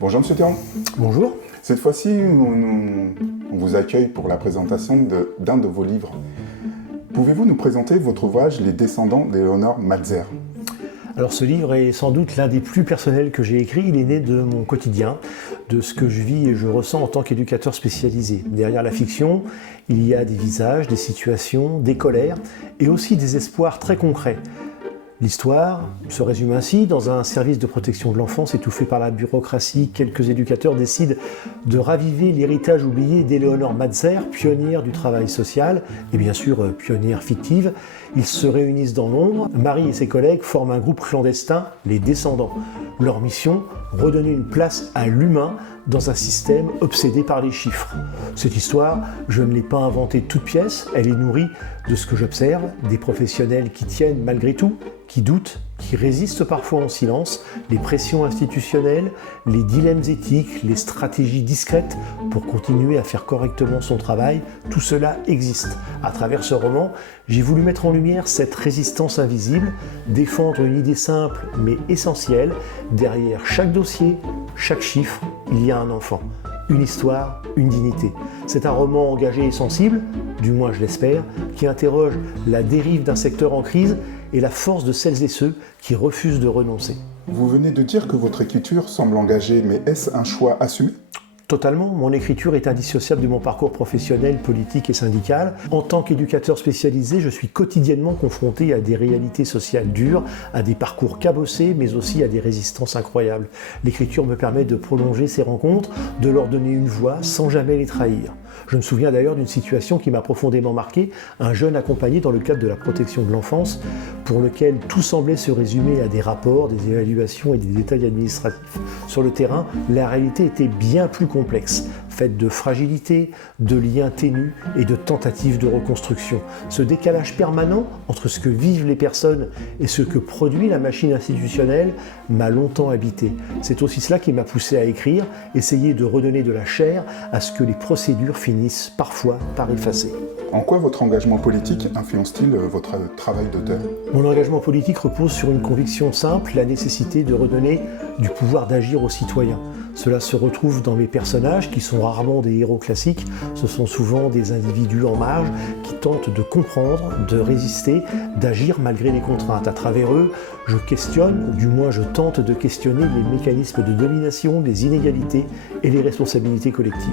Bonjour Monsieur Théron. Bonjour. Cette fois-ci, on vous accueille pour la présentation d'un de vos livres. Pouvez-vous nous présenter votre ouvrage « Les descendants d'Éléonore Malzer » ? Alors ce livre est sans doute l'un des plus personnels que j'ai écrit. Il est né de mon quotidien, de ce que je vis et je ressens en tant qu'éducateur spécialisé. Derrière la fiction, il y a des visages, des situations, des colères et aussi des espoirs très concrets. L'histoire se résume ainsi. Dans un service de protection de l'enfance étouffé par la bureaucratie, quelques éducateurs décident de raviver l'héritage oublié d'Éléonore Malzer, pionnière du travail social et bien sûr pionnière fictive. Ils se réunissent dans l'ombre. Marie et ses collègues forment un groupe clandestin, les Descendants. Leur mission, redonner une place à l'humain dans un système obsédé par les chiffres. Cette histoire, je ne l'ai pas inventée de toutes pièces, elle est nourrie de ce que j'observe, des professionnels qui tiennent malgré tout, qui doutent, qui résistent parfois en silence, les pressions institutionnelles, les dilemmes éthiques, les stratégies discrètes pour continuer à faire correctement son travail, tout cela existe. À travers ce roman, j'ai voulu mettre en lumière cette résistance invisible, défendre une idée simple mais essentielle. Derrière chaque dossier, chaque chiffre, il y a un enfant, une histoire, une dignité. C'est un roman engagé et sensible, du moins je l'espère, qui interroge la dérive d'un secteur en crise et la force de celles et ceux qui refusent de renoncer. Vous venez de dire que votre écriture semble engagée, mais est-ce un choix assumé ? Totalement, mon écriture est indissociable de mon parcours professionnel, politique et syndical. En tant qu'éducateur spécialisé, je suis quotidiennement confronté à des réalités sociales dures, à des parcours cabossés, mais aussi à des résistances incroyables. L'écriture me permet de prolonger ces rencontres, de leur donner une voix sans jamais les trahir. Je me souviens d'ailleurs d'une situation qui m'a profondément marqué, un jeune accompagné dans le cadre de la protection de l'enfance, pour lequel tout semblait se résumer à des rapports, des évaluations et des détails administratifs. Sur le terrain, la réalité était bien plus complexe, faite de fragilité, de liens ténus et de tentatives de reconstruction. Ce décalage permanent entre ce que vivent les personnes et ce que produit la machine institutionnelle m'a longtemps habité. C'est aussi cela qui m'a poussé à écrire, essayer de redonner de la chair à ce que les procédures finissent parfois par effacer. En quoi votre engagement politique influence-t-il votre travail d'auteur ? Mon engagement politique repose sur une conviction simple, la nécessité de redonner du pouvoir d'agir aux citoyens. Cela se retrouve dans mes personnages qui sont rarement des héros classiques, ce sont souvent des individus en marge qui tentent de comprendre, de résister, d'agir malgré les contraintes. À travers eux, je questionne, ou du moins je tente de questionner les mécanismes de domination, les inégalités et les responsabilités collectives.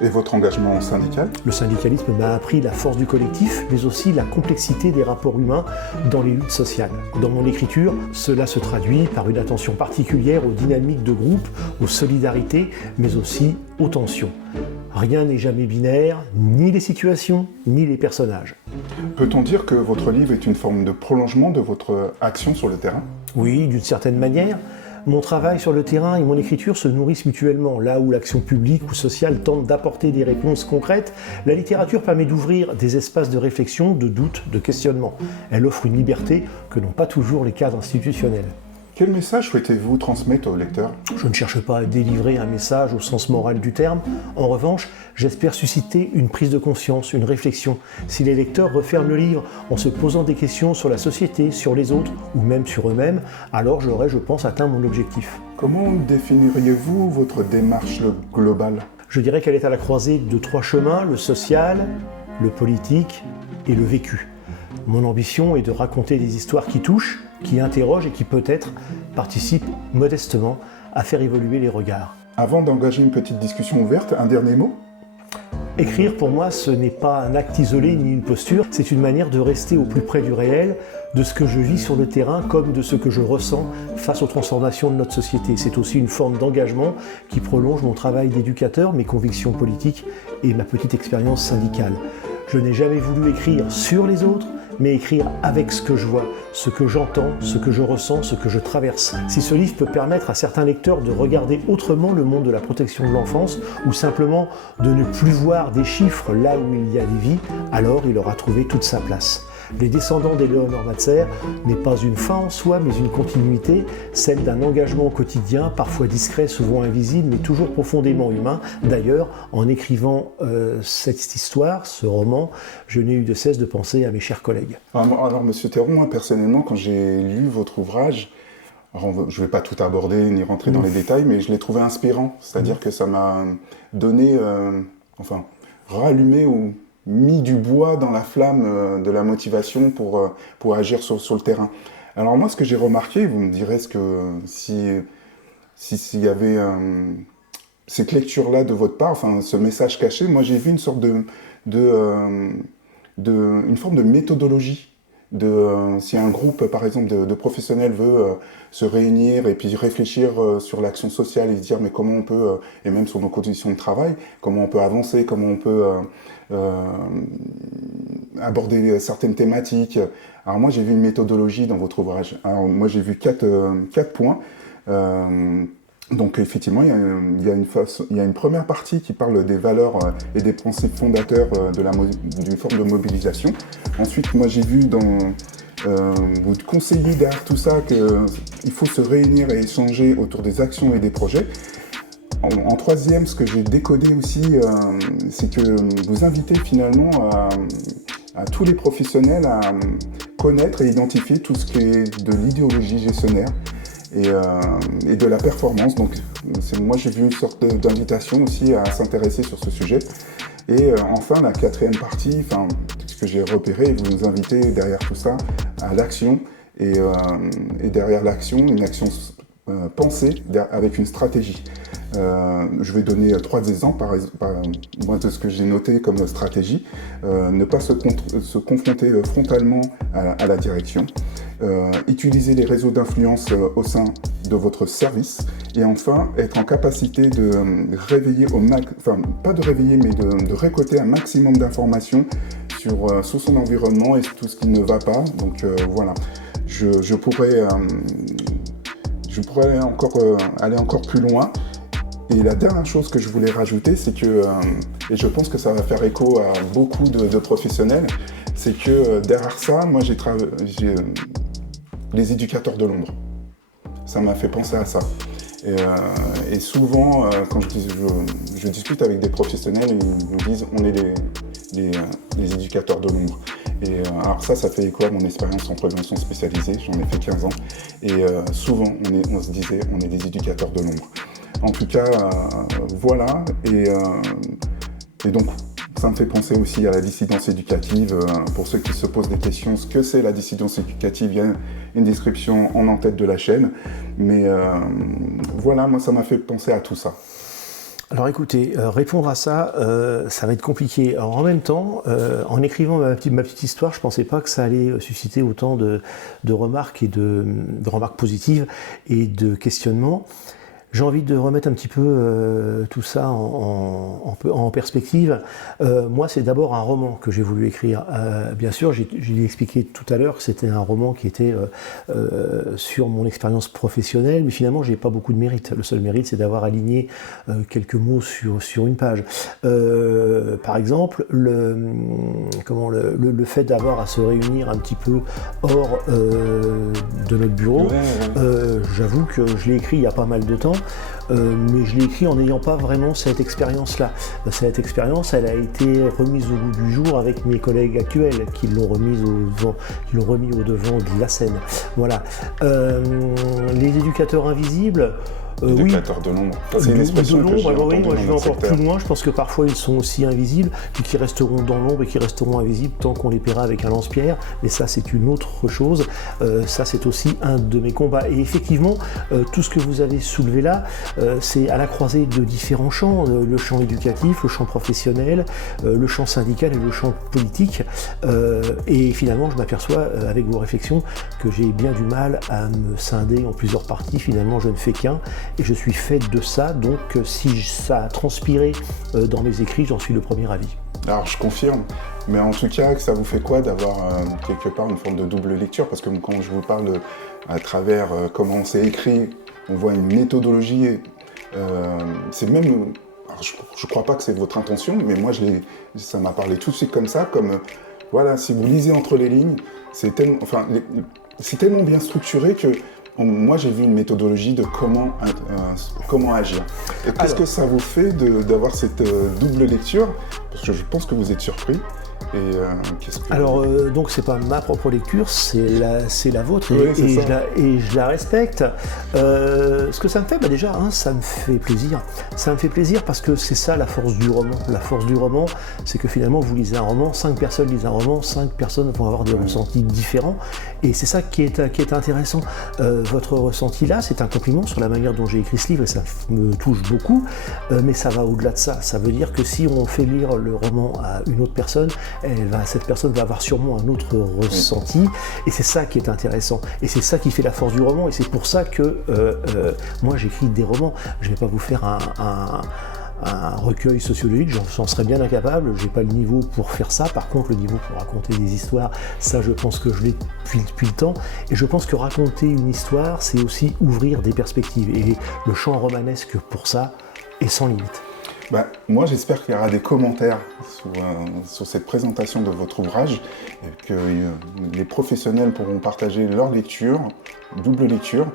Et votre engagement syndical ? Le syndicalisme m'a appris la force du collectif, mais aussi la complexité des rapports humains dans les luttes sociales. Dans mon écriture, cela se traduit par une attention particulière aux dynamiques de groupe, aux solidarités, mais aussi aux tensions. Rien n'est jamais binaire, ni les situations, ni les personnages. Peut-on dire que votre livre est une forme de prolongement de votre action sur le terrain ? Oui, d'une certaine manière. Mon travail sur le terrain et mon écriture se nourrissent mutuellement. Là où l'action publique ou sociale tente d'apporter des réponses concrètes, la littérature permet d'ouvrir des espaces de réflexion, de doute, de questionnement. Elle offre une liberté que n'ont pas toujours les cadres institutionnels. Quel message souhaitez-vous transmettre aux lecteurs ? Je ne cherche pas à délivrer un message au sens moral du terme. En revanche, j'espère susciter une prise de conscience, une réflexion. Si les lecteurs referment le livre en se posant des questions sur la société, sur les autres ou même sur eux-mêmes, alors j'aurai, je pense, atteint mon objectif. Comment définiriez-vous votre démarche globale ? Je dirais qu'elle est à la croisée de 3 chemins, le social, le politique et le vécu. Mon ambition est de raconter des histoires qui touchent, qui interrogent et qui peut-être participent modestement à faire évoluer les regards. Avant d'engager une petite discussion ouverte, un dernier mot ? Écrire pour moi, ce n'est pas un acte isolé ni une posture, c'est une manière de rester au plus près du réel, de ce que je vis sur le terrain comme de ce que je ressens face aux transformations de notre société. C'est aussi une forme d'engagement qui prolonge mon travail d'éducateur, mes convictions politiques et ma petite expérience syndicale. Je n'ai jamais voulu écrire sur les autres, mais écrire avec ce que je vois, ce que j'entends, ce que je ressens, ce que je traverse. Si ce livre peut permettre à certains lecteurs de regarder autrement le monde de la protection de l'enfance, ou simplement de ne plus voir des chiffres là où il y a des vies, alors il aura trouvé toute sa place. Les descendants d'Éléonore Malzer n'est pas une fin en soi, mais une continuité, celle d'un engagement quotidien, parfois discret, souvent invisible, mais toujours profondément humain. D'ailleurs, en écrivant cette histoire, ce roman, je n'ai eu de cesse de penser à mes chers collègues. Alors Monsieur Théron, moi personnellement, quand j'ai lu votre ouvrage, Alors, je ne vais pas tout aborder ni rentrer dans les détails, mais je l'ai trouvé inspirant. C'est-à-dire que ça m'a donné, rallumé ou mis du bois dans la flamme de la motivation pour agir sur le terrain. Alors moi, ce que j'ai remarqué, vous me direz s'il y avait cette lecture-là de votre part, enfin ce message caché, moi j'ai vu une sorte une forme de méthodologie. Si un groupe, par exemple, de professionnels veut se réunir et puis réfléchir sur l'action sociale et se dire mais comment on peut, et même sur nos conditions de travail, comment on peut avancer, comment on peut aborder certaines thématiques. Alors moi j'ai vu une méthodologie dans votre ouvrage. Alors moi j'ai vu quatre points. Donc effectivement, il y a une première partie qui parle des valeurs et des principes fondateurs d'une forme de mobilisation. Ensuite, moi j'ai vu vous conseillez derrière tout ça qu'il faut se réunir et échanger autour des actions et des projets. En troisième, ce que j'ai décodé aussi, c'est que vous invitez finalement à tous les professionnels à connaître et identifier tout ce qui est de l'idéologie gestionnaire et de la performance. Donc moi j'ai vu une sorte d'invitation aussi à s'intéresser sur ce sujet. Et enfin la quatrième partie, ce que j'ai repéré, vous nous invitez derrière tout ça à l'action et derrière l'action, une action pensée avec une stratégie. Je vais donner 3 exemples moi, de ce que j'ai noté comme stratégie. Ne pas se confronter frontalement à la direction. Utiliser les réseaux d'influence au sein de votre service. Et enfin, être en capacité de réveiller pas de réveiller, mais de récolter un maximum d'informations sur son environnement et tout ce qui ne va pas. Donc voilà, je pourrais aller encore plus loin. Et la dernière chose que je voulais rajouter, c'est que, et je pense que ça va faire écho à beaucoup de professionnels, c'est que derrière ça, moi j'ai les éducateurs de l'ombre. Ça m'a fait penser à ça. Et souvent, quand je discute avec des professionnels, ils me disent on est les éducateurs de l'ombre. Et alors ça fait écho à mon expérience en prévention spécialisée, j'en ai fait 15 ans. Et souvent, on se disait on est des éducateurs de l'ombre. En tout cas, voilà, et donc ça me fait penser aussi à la dissidence éducative. Pour ceux qui se posent des questions, ce que c'est la dissidence éducative, il y a une description en tête de la chaîne. Mais voilà, moi ça m'a fait penser à tout ça. Alors écoutez, répondre à ça, ça va être compliqué. Alors en même temps, en écrivant ma petite histoire, je ne pensais pas que ça allait susciter autant de remarques et de remarques positives et de questionnements. J'ai envie de remettre un petit peu tout ça en perspective. Moi, c'est d'abord un roman que j'ai voulu écrire. Bien sûr, j'ai expliqué tout à l'heure que c'était un roman qui était sur mon expérience professionnelle, mais finalement, j'ai pas beaucoup de mérite. Le seul mérite, c'est d'avoir aligné quelques mots sur une page. Par exemple, le fait d'avoir à se réunir un petit peu hors de notre bureau, j'avoue que je l'ai écrit il y a pas mal de temps. Mais je l'ai écrit en n'ayant pas vraiment cette expérience-là. Cette expérience, elle a été remise au goût du jour avec mes collègues actuels qui l'ont remis au devant de la scène. Voilà. Les éducateurs invisibles. Éducateurs de l'ombre. C'est une expression que j'ai entendue moi je vais encore secteur. plus loin, je pense que parfois ils sont aussi invisibles, puis qui resteront dans l'ombre et qui resteront invisibles tant qu'on les paiera avec un lance-pierre, mais ça c'est une autre chose, ça c'est aussi un de mes combats. Et effectivement, tout ce que vous avez soulevé là, c'est à la croisée de différents champs, le champ éducatif, le champ professionnel, le champ syndical et le champ politique, et finalement je m'aperçois avec vos réflexions que j'ai bien du mal à me scinder en plusieurs parties, finalement je ne fais qu'un, et je suis fait de ça, donc si ça a transpiré dans mes écrits, j'en suis le premier avis. Alors je confirme, mais en tout cas, ça vous fait quoi d'avoir quelque part une forme de double lecture? Parce que quand je vous parle à travers comment c'est écrit, on voit une méthodologie, c'est même... Alors, je crois pas que c'est votre intention, mais moi ça m'a parlé tout de suite comme ça, comme voilà, si vous lisez entre les lignes, c'est tellement bien structuré que moi, j'ai vu une méthodologie de comment agir. Et qu'est-ce que ça vous fait d'avoir cette double lecture? Parce que je pense que vous êtes surpris. Et qu'est-ce que... Alors, donc, c'est pas ma propre lecture, c'est la vôtre, Oui, et je la respecte. Ce que ça me fait, déjà, ça me fait plaisir. Ça me fait plaisir parce que c'est ça la force du roman. La force du roman, c'est que finalement, vous lisez un roman, 5 personnes lisent un roman, 5 personnes vont avoir des ressentis différents. Et c'est ça qui est intéressant. Votre ressenti là, c'est un compliment sur la manière dont j'ai écrit ce livre, et ça me touche beaucoup. Mais ça va au-delà de ça. Ça veut dire que si on fait lire le roman à une autre personne, cette personne va avoir sûrement un autre ressenti, et c'est ça qui est intéressant, et c'est ça qui fait la force du roman, et c'est pour ça que moi j'écris des romans. Je ne vais pas vous faire un recueil sociologique, j'en serais bien incapable, j'ai pas le niveau pour faire ça. Par contre, le niveau pour raconter des histoires, ça je pense que je l'ai depuis le temps, et je pense que raconter une histoire, c'est aussi ouvrir des perspectives, et le champ romanesque pour ça est sans limite. Moi, j'espère qu'il y aura des commentaires sur cette présentation de votre ouvrage, et que les professionnels pourront partager leur lecture, double lecture.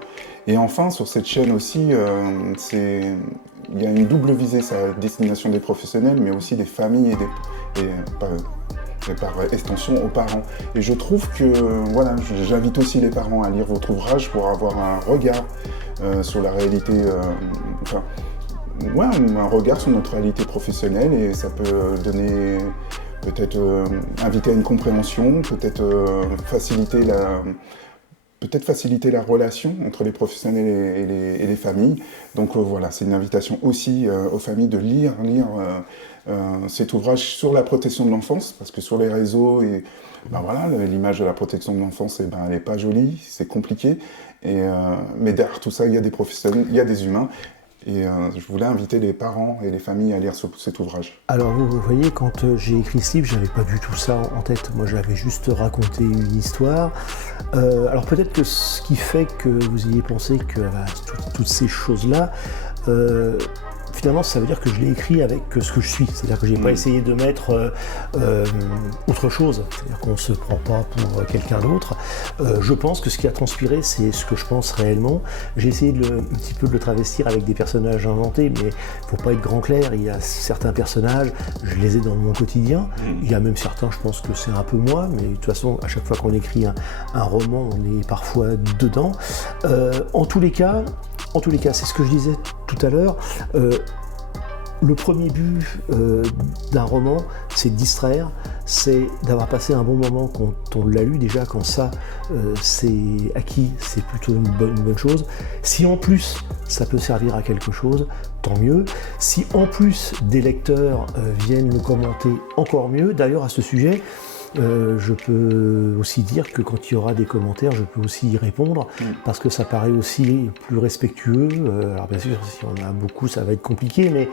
Et enfin, sur cette chaîne aussi, il y a une double visée, c'est à destination des professionnels, mais aussi des familles et par extension aux parents. Et je trouve que, j'invite aussi les parents à lire votre ouvrage pour avoir un regard sur la réalité, un regard sur notre réalité professionnelle, et ça peut donner, peut-être inviter à une compréhension, peut-être faciliter la relation entre les professionnels et les familles. Donc c'est une invitation aussi aux familles de lire cet ouvrage sur la protection de l'enfance, parce que sur les réseaux, l'image de la protection de l'enfance, elle n'est pas jolie, c'est compliqué, mais derrière tout ça, il y a des professionnels, il y a des humains. Et je voulais inviter les parents et les familles à lire cet ouvrage. Alors vous voyez, quand j'ai écrit ce livre, j'avais pas du tout ça en tête. Moi, j'avais juste raconté une histoire. Alors peut-être que ce qui fait que vous ayez pensé que toutes ces choses-là, finalement, ça veut dire que je l'ai écrit avec ce que je suis. C'est-à-dire que j'ai pas essayé de mettre autre chose. C'est-à-dire qu'on se prend pas pour quelqu'un d'autre. Je pense que ce qui a transpiré, c'est ce que je pense réellement. J'ai essayé un petit peu de le travestir avec des personnages inventés, mais faut pas être grand clair. Il y a certains personnages, je les ai dans mon quotidien. Il y a même certains, je pense que c'est un peu moi, mais de toute façon, à chaque fois qu'on écrit un roman, on est parfois dedans. En tous les cas, c'est ce que je disais tout à l'heure. Le premier but d'un roman, c'est de distraire, c'est d'avoir passé un bon moment quand on l'a lu. Déjà, quand ça, c'est acquis, c'est plutôt une bonne chose. Si en plus, ça peut servir à quelque chose, tant mieux. Si en plus, des lecteurs viennent le commenter, encore mieux. D'ailleurs, à ce sujet, je peux aussi dire que quand il y aura des commentaires, je peux aussi y répondre, parce que ça paraît aussi plus respectueux. Alors bien sûr, si on a beaucoup, ça va être compliqué, mais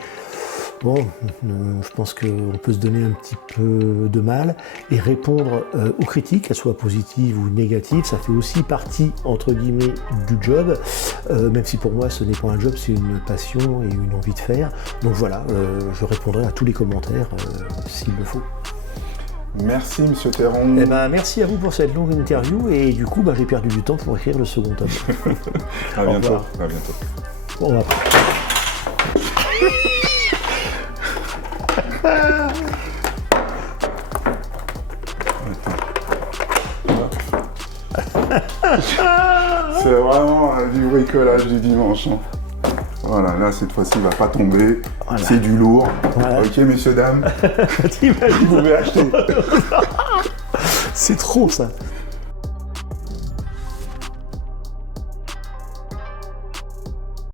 bon, je pense qu'on peut se donner un petit peu de mal et répondre aux critiques, qu'elles soient positives ou négatives. Ça fait aussi partie, entre guillemets, du job, même si pour moi ce n'est pas un job, c'est une passion et une envie de faire. Donc voilà, je répondrai à tous les commentaires s'il le faut. Merci, Monsieur Théron. Merci à vous pour cette longue interview, et du coup, j'ai perdu du temps pour écrire le second tome. À bientôt. À bientôt. Au revoir. C'est vraiment du bricolage du dimanche. Voilà, là, cette fois-ci, il ne va pas tomber. Voilà. C'est du lourd. Voilà. Ok, messieurs, dames. Vous pouvez acheter. C'est trop, ça.